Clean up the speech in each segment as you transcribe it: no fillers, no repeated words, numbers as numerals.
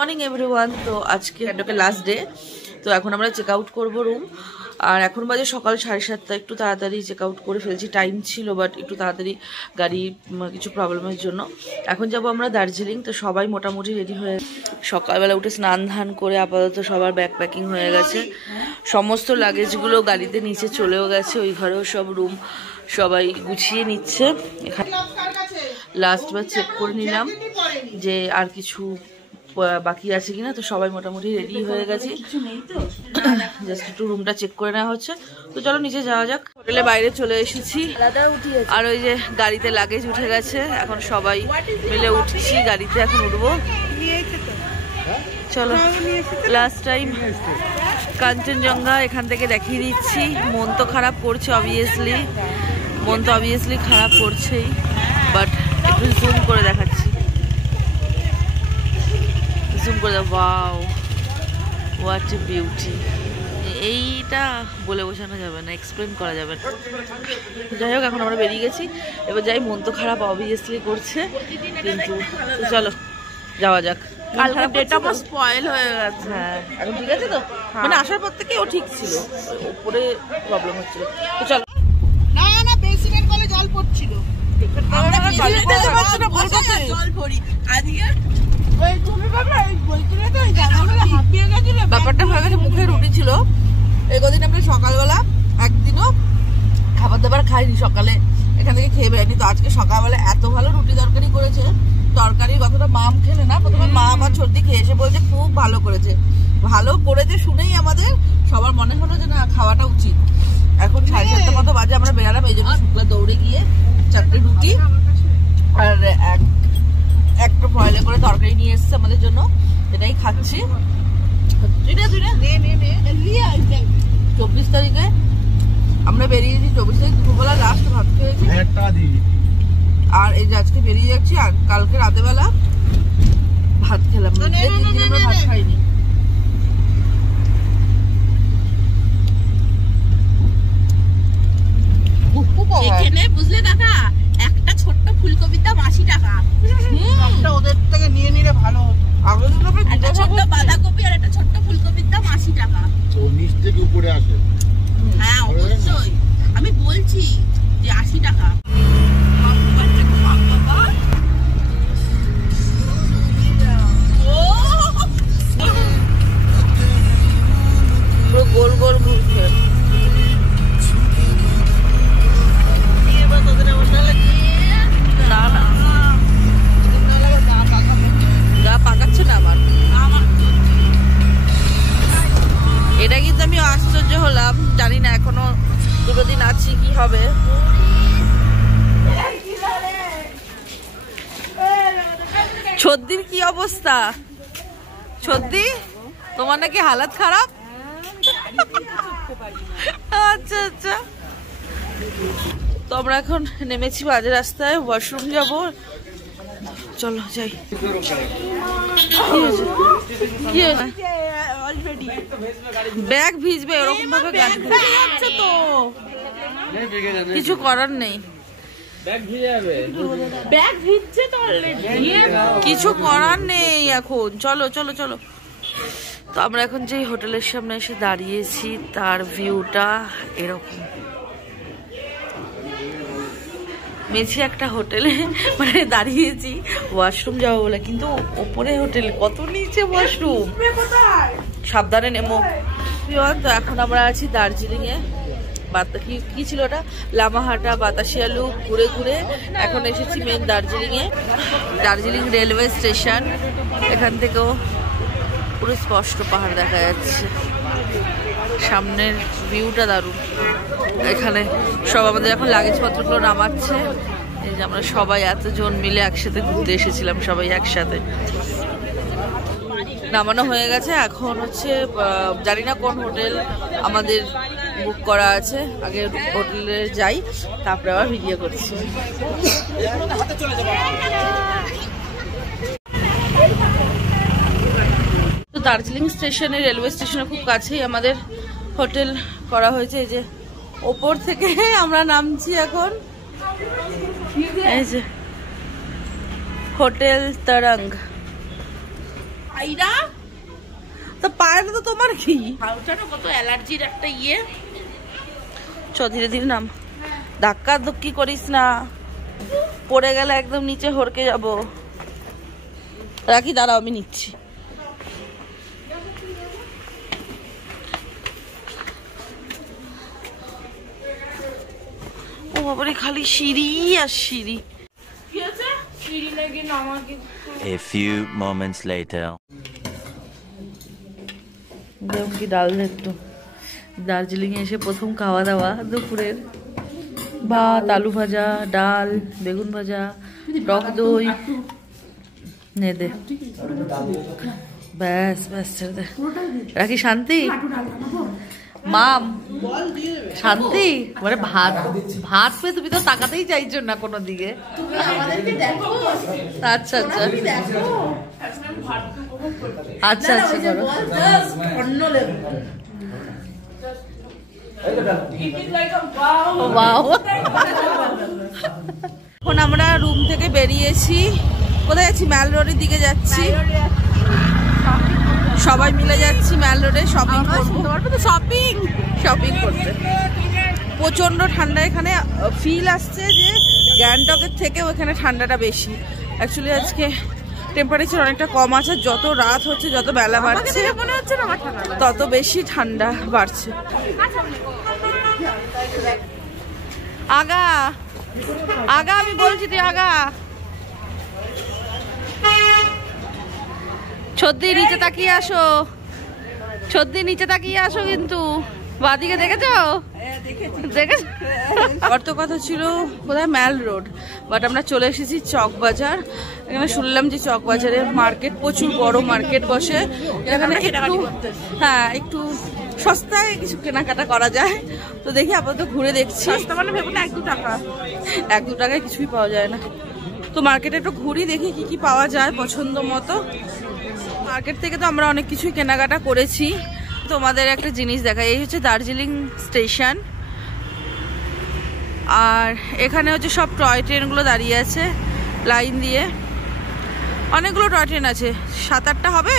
Morning everyone. তো আজকে last day, তো এখন আমরা চেক আউট করবো রুম। আর এখন বাজে সকাল 7:30। একটু তাড়াতাড়ি চেক আউট করে ফেলছি, টাইম ছিল বাট একটু তাড়াতাড়ি গাড়ি কিছু প্রবলেমের জন্য। এখন যাব আমরা দার্জিলিং। তো সবাই মোটামুটি রেডি হয়ে সকালবেলা উঠে স্নান ধান করে আপাতত সবার ব্যাগ প্যাকিং হয়ে গেছে। সমস্ত লাগেজগুলো গাড়িতে নিচে চলেও গেছে, ওই ঘরেও সব রুম সবাই গুছিয়ে নিচ্ছে। এখানে লাস্টবার চেক করে নিলাম যে আর কিছু বাকি আছে কিনা। তো সবাই মোটামুটি রেডি হয়ে গেছি, জাস্ট একটু রুমটা চেক করে নেওয়া হচ্ছে। তো চলো নিচে যাওয়া যাক। হোটেলে বাইরে চলে এসেছি, আর ওই যে গাড়িতে লাগেজ উঠে গেছে। এখন সবাই মিলে উঠছি গাড়িতে, এখন উঠবো। চলো, লাস্ট টাইম কাঞ্চনজঙ্ঘা এখান থেকে দেখিয়ে দিচ্ছি। মন তো খারাপ করছে অবভিয়াসলি, মন তো অবভিয়াসলি খারাপ করছেই, বাট একটু জুম করে দেখাচ্ছি। Wow, what a beauty! এইটা বলে বোঝানো যাবে না, এক্সপ্লেন করা যাবে না। যাই হোক, এখন আমরা বেরিয়ে গেছি। এবার যাই, মন তো খারাপ অবভিয়াসলি করছে, কিন্তু চলো যাওয়া যাক। কালকে ডেটা আমার স্পয়েল হয়ে গেছে। হ্যাঁ, এখন ঠিক আছে তো? মানে আসার পর থেকে ও ঠিক ছিল, উপরে প্রবলেম হচ্ছিল। তো চলো। না না, বেসিনের কলে জল পড়ছিল। ব্যাপারটা হয়ে গেছে, মুখে রুটি ছিল এই কদিন। আমরা সকালবেলা একদিনও খাবার দাবার খাইনি, সকালে এখান থেকে খেয়ে বেড়াইনি। তো আজকে সকালবেলা এত ভালো রুটি তরকারি করেছে। তরকারির কথাটা মাম খেলে না, প্রথমে মা আমার সর্দি খেয়ে এসে বলছে খুব ভালো করেছে। ভালো করেছে শুনেই আমাদের সবার মনে হলো যে না, খাওয়াটা উচিত। এখন 7:30 মতো বাজে, আমরা বেড়ালাম। এই জন্য শুক্লা দৌড়ে গিয়ে 4টে রুটি আর একটা ফয়েলে করে তরকারি নিয়ে এসছে আমাদের জন্য, এটাই খাচ্ছি। 24 তারিখে আমরা বেরিয়েছি, 24 তারিখ দুপুরবেলা লাস্ট ভাত খেয়েছি। আর এই যে আজকে বেরিয়ে যাচ্ছি, আর কালকে রাতে বেলা ভাত খেলাম। আমরা ভাত খাইনি। এখানে বুঝলে কাকা, একটা ছোট্ট ফুলকপির দাম 80 টাকা। ওদের থেকে নিয়ে নিলে ভালো হতো। একটা ছোট্ট বাঁধাকপি আর একটা ছোট্ট ফুলকপির দাম 80 টাকা। তো নিচ থেকে উপরে আসে। হ্যাঁ অবশ্যই, আমি বলছি যে 80 টাকা। পুরো গোল গোল ঘুরছে। না না, গা পাকাচ্ছে না আমার। এটা কিন্তু আমি আশ্চর্য হলাম, জানি না এখনো 2 দিন আছি কি হবে। ছদ্দির কি অবস্থা? ছদ্দি, তোমার নাকি হালাত খারাপ? আচ্ছা আচ্ছা। তো আমরা এখন নেমেছি বাজে রাস্তায়, ওয়াশরুম যাব। চলো যাই। কি হয়েছে? ব্যাগ ভিজবে, এরকম ভাবে যাচ্ছে তো, কিছু করার নেই। কিছু করার নেই এখন। চলো চলো চলো। তো আমরা এখন যে হোটেলের সামনে এসে দাঁড়িয়েছি, তার ভিউটা এরকম। মেছি একটা হোটেলে মানে দাঁড়িয়েছি ওয়াশরুম যাবো বলে, কিন্তু ওপরে হোটেল, কত নিচে ওয়াশরুম, সাবধানে নেমো। তো এখন আমরা আছি দার্জিলিং এ। কি ছিল ওটা, লামাহাটা বাতাসিয়ালু ঘুরে ঘুরে এখন এসেছি মেন দার্জিলিং এ। দার্জিলিং রেলওয়ে স্টেশন, এখান থেকেও পুরো স্পষ্ট পাহাড় দেখা যাচ্ছে। সামনের ভিউটা দারুণ। এখানে সব আমাদের এখন লাগেজ পত্রগুলো নামাচ্ছে। এই যে আমরা সবাই এতজন মিলে একসাথে ঘুরতে এসেছিলাম, সবাই একসাথে। নামানো হয়ে গেছে। এখন হচ্ছে জানি না কোন হোটেল আমাদের বুক করা আছে, আগে হোটেলে যাই, তারপরে আবার ভিডিও করছি। তো দার্জিলিং স্টেশনে, রেলওয়ে স্টেশনের খুব কাছেই আমাদের হোটেল করা হয়েছে। এই যে ওপর থেকে আমরা নামছি এখন। এই যে হোটেল তরঙ্গ। পায়রা তো পায়রা তো তোমার কি? হাউটারও কত অ্যালার্জির একটা ইয়ে। চ ধীরে ধীরে নাম, ধাক্কা ধুক্কি করিস না, পড়ে গেলে একদম নিচে হড়কে যাব। রাখি, দাঁড়াও আমি নিচ্ছি। ও বাবারে, খালি সিঁড়ি আর সিঁড়ি। কি আছে? সিঁড়ি নাকি নামাকে। A few moments later. দেখুন কি ডাল একটু। দার্জিলিং এ এসে প্রথম খাওয়া দাওয়া দুপুরের, ভাত, আলু ভাজা, ডাল, বেগুন ভাজা, টক দই। নে দে, ব্যাস ব্যাস, ছেড়ে দে। রাখি, শান্তি মাম, শান্তি। মানে ভাত ভাত পেয়ে তুমি তো তাকাতেই চাইছো না কোনো দিকে। আচ্ছা আচ্ছা আচ্ছা আচ্ছা করো। এখন আমরা রুম থেকে বেরিয়েছি। কোথায় যাচ্ছি? ম্যাল রোডের দিকে যাচ্ছি। সবাই মিলে যাচ্ছি ম্যাল রোডে শপিং করবো। শপিং শপিং করতে। প্রচন্ড ঠান্ডা এখানে, ফিল আসছে যে গ্যাংটকের থেকে ওখানে ঠান্ডাটা বেশি। অ্যাকচুয়ালি আজকে টেম্পারেচার অনেকটা কম আছে। যত রাত হচ্ছে, যত বেলা বাড়ছে, তত বেশি ঠান্ডা বাড়ছে। আগা আগা, আমি বলছি তুই আগা। ছদ্দি নিচে তাকিয়ে আসো, ছদ্দি নিচে তাকিয়ে আসো। কিন্তু বাদিকে দেখেছো? দেখেছো? অর্থ কথা ছিল কোথায়? ম্যাল রোড, বাট আমরা চলে এসেছি চকবাজার। এখানে শুনলাম যে চকবাজারে মার্কেট, প্রচুর বড় মার্কেট বসে। এখানে একটু, হ্যাঁ, একটু সস্তায় কিছু কেনাকাটা করা যায়। তো দেখি, আপাতত ঘুরে দেখছি। সস্তা মানে ভেবো না 1-2 টাকা, 1-2 টাকায় কিছুই পাওয়া যায় না। তো মার্কেটে একটু ঘুরি, দেখি কি কি পাওয়া যায় পছন্দ মতো। মার্কেট থেকে তো আমরা অনেক কিছুই কেনাকাটা করেছি। তোমাদের একটা জিনিস দেখা, এই হচ্ছে দার্জিলিং স্টেশন। আর এখানে হচ্ছে সব টয় ট্রেনগুলো দাঁড়িয়ে আছে লাইন দিয়ে। অনেকগুলো টয় ট্রেন আছে, 7-8টা হবে,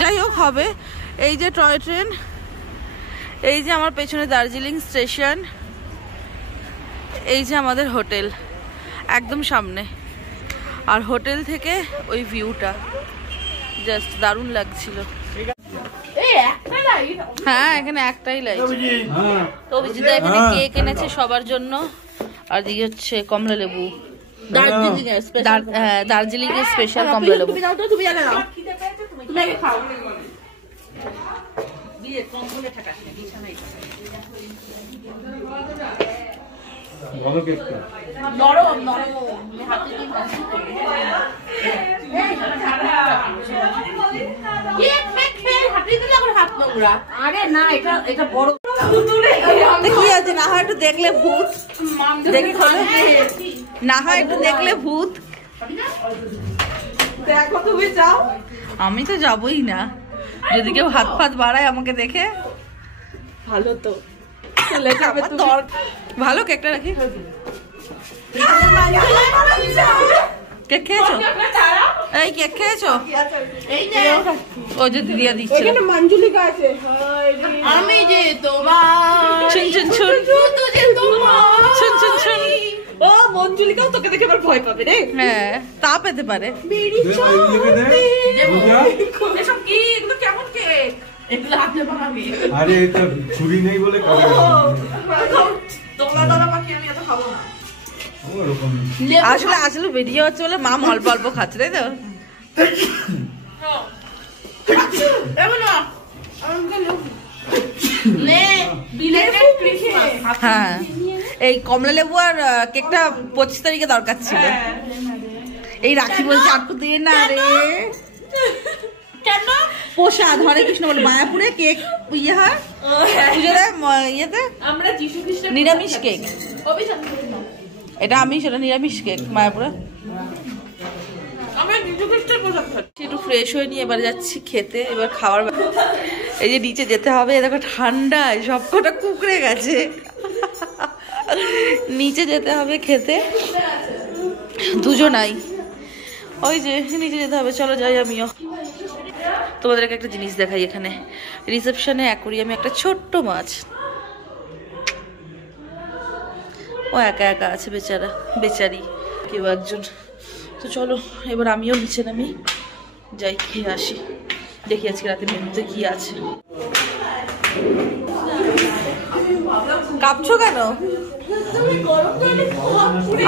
যাই হোক হবে। এই যে টয় ট্রেন, এই যে আমার পেছনে দার্জিলিং স্টেশন, এই যে আমাদের হোটেল একদম সামনে। আর হোটেল থেকে ওই ভিউটা জাস্ট দারুণ লাগছিল। হ্যাঁ, এখানে একটাই লাইট। তো অভিজিৎ এখানে কেক এনেছে সবার জন্য। আর দিকে হচ্ছে কমলা লেবু, দার্জিলিং এর স্পেশাল কমলা লেবু। নরম নরম আরে না, এটা এটা বড় কি আছে? না হয় একটু দেখলে ভূত, দেখে না হয় একটু দেখলে ভূত। দেখো তুমি যাও, আমি তো যাবই না। যদি কেউ হাত ফাত বাড়ায় আমাকে দেখে, ভালো তো ভালো। কেকটা রাখি। কেক খেয়েছো? এই কেক খেয়েছো? ওই যে দিদিয়া দিচ্ছে। মঞ্জুলিকা আছে। আমি যে তোমার ছুন ছুন ছুন ছুন ছুন ছুন। ও মঞ্জুলিকাও তোকে দেখে আবার ভয় পাবে রে। হ্যাঁ, তা পেতে পারে। এসব কি? এগুলো কেমন কেক? এগুলো হাতে বানাবি? আরে এটা ছুরি নেই বলে কাটে দোলা দোলা পাখি আমি এত খাবো না। আসলে আসলে ভিডিও হচ্ছে বলে মাম অল্প অল্প খাচ্ছে, তাই তো? হ্যাঁ, এই কমলা লেবু আর কেকটা 25 তারিখে দরকার ছিল। এই রাখি বলছে আর তো দিয়ে না রে। কেন? প্রসাদ হরে কৃষ্ণ বলে মায়াপুরে কেক ইয়ে হয় পুজোতে, ইয়েতে আমরা যিশু খ্রিস্টের নিরামিষ কেক। অভিশাপ এটা আমি, সেটা নিরামিষ কেক মায়াপুরে। আমরা যিশু খ্রিস্টের প্রসাদ খাচ্ছি। একটু ফ্রেশ হয়ে নিয়ে এবার যাচ্ছি খেতে। এবার খাওয়ার, এই যে নিচে যেতে হবে, দেখো ঠান্ডায় সবকটা কুকড়ে গেছে। নিচে যেতে হবে খেতে, দুজনাই। ওই যে নিচে যেতে হবে, চলো যাই আমিও। তোমাদেরকে একটা জিনিস দেখাই, এখানে রিসেপশনে অ্যাকোরিয়ামে একটা ছোট্ট মাছ, ও একা একা আছে বেচারা, বেচারি কেউ একজন। তো চলো এবার আমিও নিচে নামি, যাই খেয়ে আসি, দেখি আজকে রাতে মেনুতে কি আছে। কাঁপছো কেন?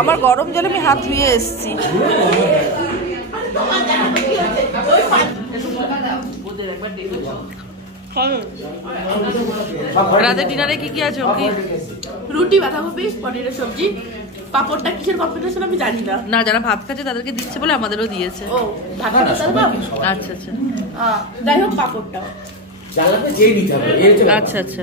আমার গরম জলে আমি হাত ধুয়ে এসছি। রাতে ডিনারে কি কি আছে? রুটি, বাঁধাকপি, পনিরের সবজি, পাপড়টা কিসের কম্বিনেশন আমি জানি না। না, যারা ভাত খাচ্ছে তাদেরকে দিচ্ছে বলে আমাদেরও দিয়েছে। ও ভাতটা আচ্ছা আচ্ছা, যাই হোক পাপড়টাও আচ্ছা আচ্ছা।